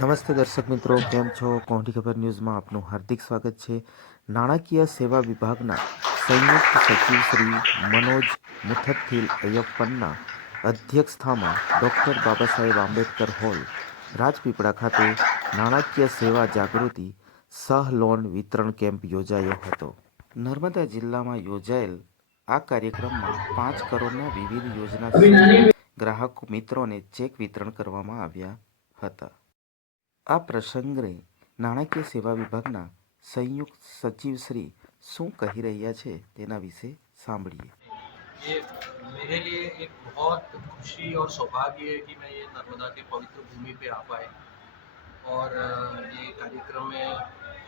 નમસ્તે દર્શક મિત્રો, કેમ છો? કોંઢી ખબર ન્યૂઝમાં આપનું હાર્દિક સ્વાગત છે. નાણાકીય સેવા વિભાગના સંયુક્ત સચિવ શ્રી મનોજ મુથથિલ અયપ્પનના અધ્યક્ષતામાં ડૉક્ટર બાબા સાહેબ આંબેડકર હોલ, રાજપીપળા ખાતે નાણાકીય સેવા જાગૃતિ સહ લોન વિતરણ કેમ્પ યોજાયો હતો. નર્મદા જિલ્લામાં યોજાયેલ આ કાર્યક્રમમાં પાંચ કરોડના વિવિધ યોજના ગ્રાહક મિત્રોને ચેક વિતરણ કરવામાં આવ્યા હતા. આ પ્રસંગે નાણાકીય સેવા વિભાગના સંયુક્ત સચિવ શ્રી શું કહી રહ્યા છે તેના વિશે સાંભળીએ ये मेरे लिए एक बहुत खुशी और सौभाग्य है कि मैं ये नर्मदा के पवित्र भूमि पे आ पाए और अ, ये कार्यक्रम में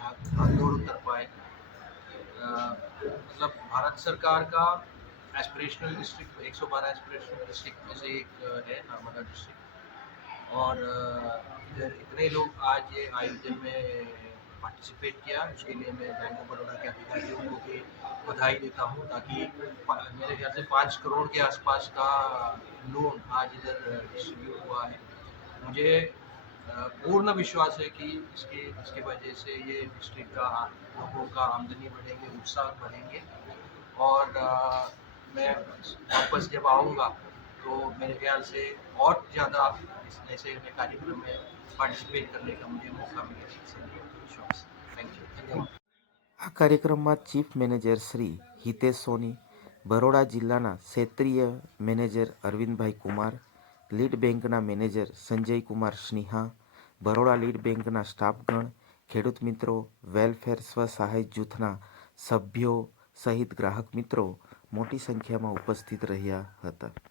भाग भाग दौड़ कर पाए अ, मतलब भारत सरकार का एस्पिरेशनल डिस्ट्रिक्ट 112 एस्पिरेशनल डिस्ट्रिक्ट में से एक अ, है नर्मदा डिस्ट्रिक्ट और इधर इतने लोग आज ये आयोजन में पार्टिसिपेट किया। उसके लिए मैं बैंक ऑफ़ बड़ौदा के अधिकारियों को भी बधाई देता हूँ ताकि मेरे ख्याल से पाँच करोड़ के आसपास का लोन आज इधर डिस्ट्रीब्यूट हुआ है। मुझे पूर्ण विश्वास है कि इसके इसके वजह से ये डिस्ट्रिक्ट का लोगों का आमदनी बढ़ेंगे उत्साह बढ़ेंगे। और अ, मैं वापस जब आऊँगा तो मेरे ख्याल से और ज़्यादा इस ऐसे में कार्यक्रम में पार्टिसिपेट करने का मुझे मौका मिलेगा इससे मुझे विश्वास थैंक यू धन्यवाद આ કાર્યક્રમમાં ચીફ મેનેજર શ્રી હિતેશ સોની બરોડા જિલ્લાના ક્ષેત્રીય મેનેજર અરવિંદભાઈ કુમાર લીડ બેંકના મેનેજર સંજય કુમાર સ્નેહા બરોડા લીડ બેંકના સ્ટાફગણ ખેડૂત મિત્રો વેલફેર સ્વસહાય જૂથના સભ્યો સહિત ગ્રાહક મિત્રો મોટી સંખ્યામાં ઉપસ્થિત રહ્યા હતા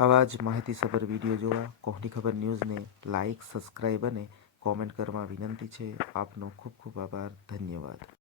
આવા જ માહિતીસભર વીડિયો જોવા કોહલી ખબર ન્યૂઝને લાઇક સબસ્ક્રાઈબ અને કોમેન્ટ કરવા વિનંતી છે. આપનો ખૂબ ખૂબ આભાર. ધન્યવાદ.